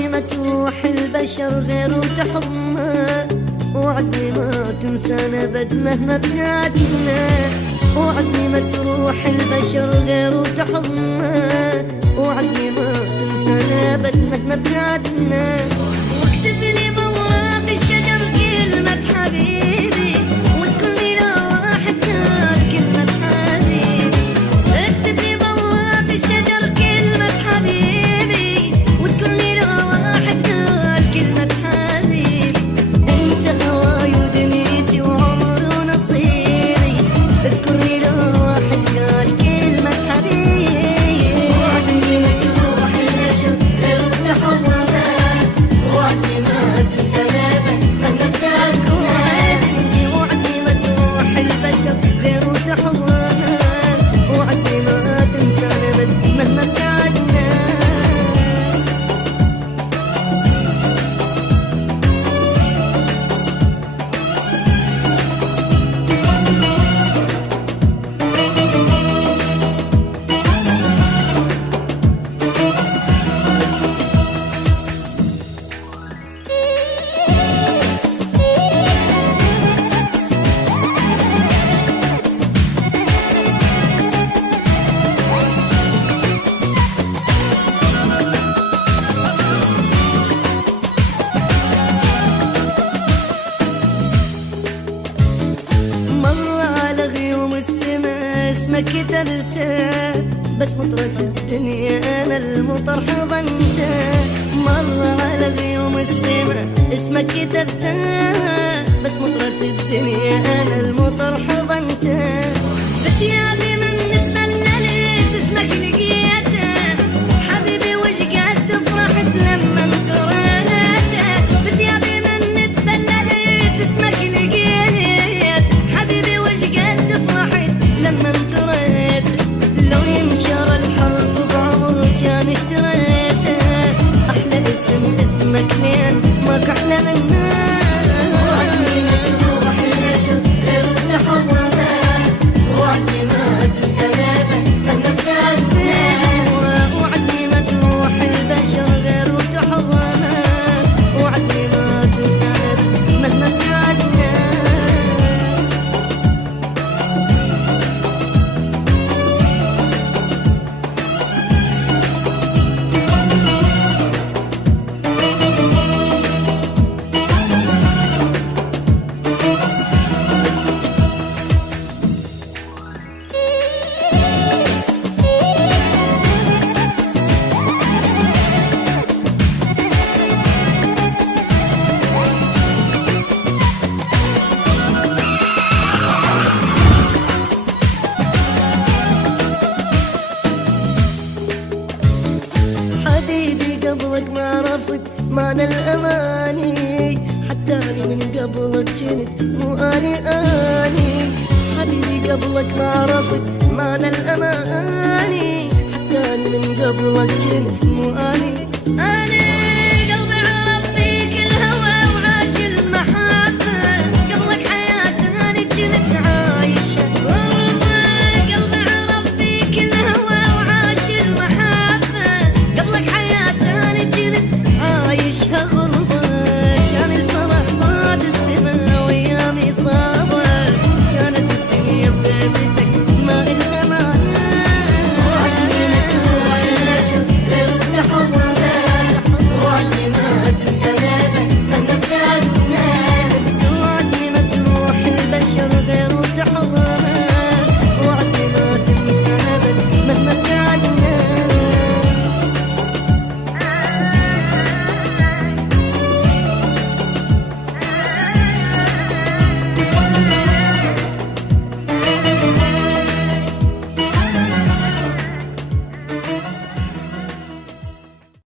وعدني ما تروح البشر غير وتحضنه، وعدني ما تنسانا ابد مهما ابتعدنا، وعدني ما تروح البشر غير وتحضنه، وعدني ما تنسانا ابد مهما ابتعدنا. واكتب لي بوراق الشجر كلمة حبيبي، واذكرني لو واحد قال كلمة حبيبي. اكتب لي بوراق الشجر كلمة حبيبي، واذكرني لو واحد قال كلمة حبيبي. انت هواي ودنيتي وعمري ونصيبي، اذكرني لو واحد قال كلمة حبيبي. وعدني ما تروح البشر غير وتحضنه، وعدني ما تنسانا مهما ابتعدنا. وعدني ما تروح البشر غير وتحضنه، وعدني ما تنسانا مهما ابتعدنا. اسمك كتبته بس مطرة الدنيا انا المطر حضنته. مر على غيوم السما اسمك كتبته بس مطرة الدنيا انا المطر حضنته. بثيابي من تبللت اسمك لقيته، حبيبي وش قد فرحت لما قريته. بثيابي من تبللت اسمك لقيته، حبيبي وش قد فرحت لما قريت. لو ينشر الحرف بعمر كان اشتريته، احلى اسم اسمك لين ماك احلى منه. وعدني ما تروح البشر غير وتحضنه، وعدني ما تنسانا مهما ابتعدنا. وعدني ما تروح البشر غير وتحضنه، وعدني ما تنسانا مهما ابتعدنا. قبلك ما عرفت معنى الأماني، حتى أني من قبلك كنت مو أني. حبيبي قبلك ما عرفت معنى الأماني، حتى أني من قبلك كنت مو أني.